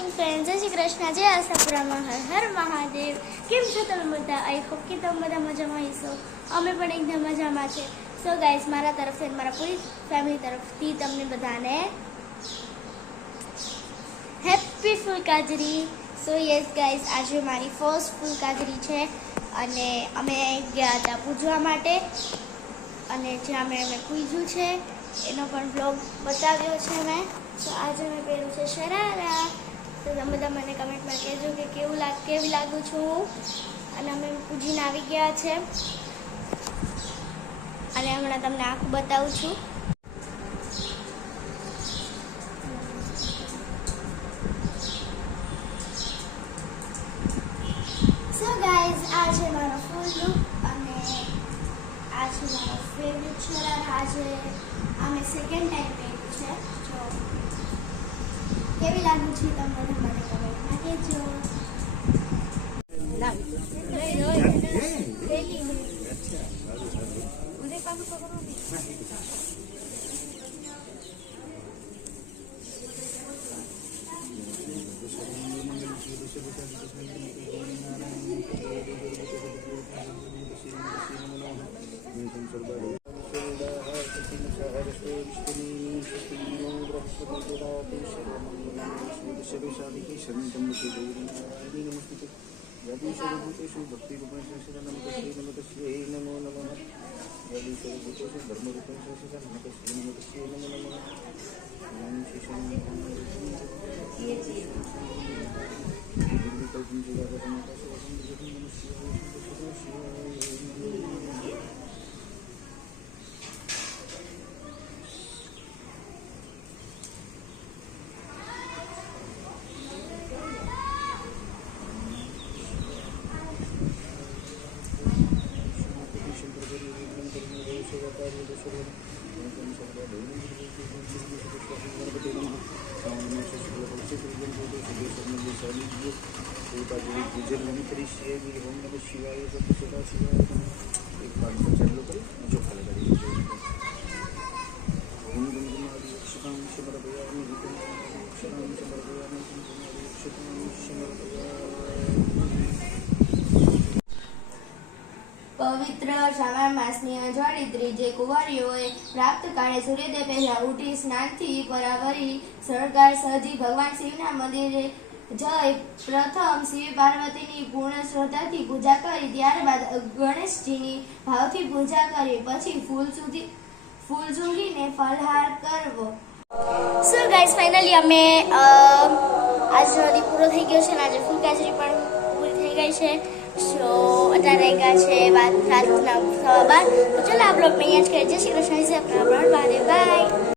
Morning friend, જય શ્રી કૃષ્ણ, જય આશાપુરામાં હર હર મહાદેવ. કેમ છો તમે બધા? આઈ હોપ કે તમે બધા મજામાં હશો. અમે પણ એકદમ મજામાં છે. સો ગાઈઝ, મારા તરફથી અને મારા પૂરી ફેમિલી તરફથી તમને બધાને હેપી ફૂલકાજરી. સો યસ ગાઈઝ, આજે મારી ફર્સ્ટ ફૂલકાજરી છે અને અમે ગયા હતા પૂજવા માટે અને જ્યાં મેં પૂજ્યું છે એનો પણ બ્લોગ બતાવ્યો છે મેં. તો આજે મેં પહેર્યું છે શરારા. તો તમે બધા મને કમેન્ટમાં કહેજો કે કેવી લાગું છું હું. અને અમે પૂજીને આવી ગયા છે અને હમણાં તમને આખું બતાવું છું. સો ગાઈઝ, આ છે મારો ફૂલ લુક અને આ છે મારો ફેવરેટ શરારા. આજે અમે સેકન્ડ ટાઈમ પહેર્યું છે. જો કેવી લાગુ છે તમને મને કમેન્ટમાં કહેજો. પવિત્ર શ્રાવણ માસની અજવાળી ત્રીજે કુંવારીઓએ પ્રાપ્ત કાળે સૂર્યોદય પહેલા ઉઠી સ્નાનથી પરાવરી સરકાર સજી ભગવાન શિવના મંદિરે જઈ પ્રથમ શિવ પાર્વતીની પૂર્ણ શ્રદ્ધાથી પૂજા કરી, ત્યારબાદ ગણેશજીની ભાવથી પૂજા કરી, પછી ફૂલ ઝૂંગીને ફલહાર કરવો. સો ગાઈઝ, ફાઇનલી અમે આજનો દી પૂરો થઈ ગયો છે અને આજે ફૂલકાજરી પણ પૂરી થઈ ગઈ છે. સો અત્યારે ગયા છે રાતના 12:15. તો ચાલો આ બ્લોગ મેં અહીંયા જ કરીએ. જય શ્રી કૃષ્ણ. બાય.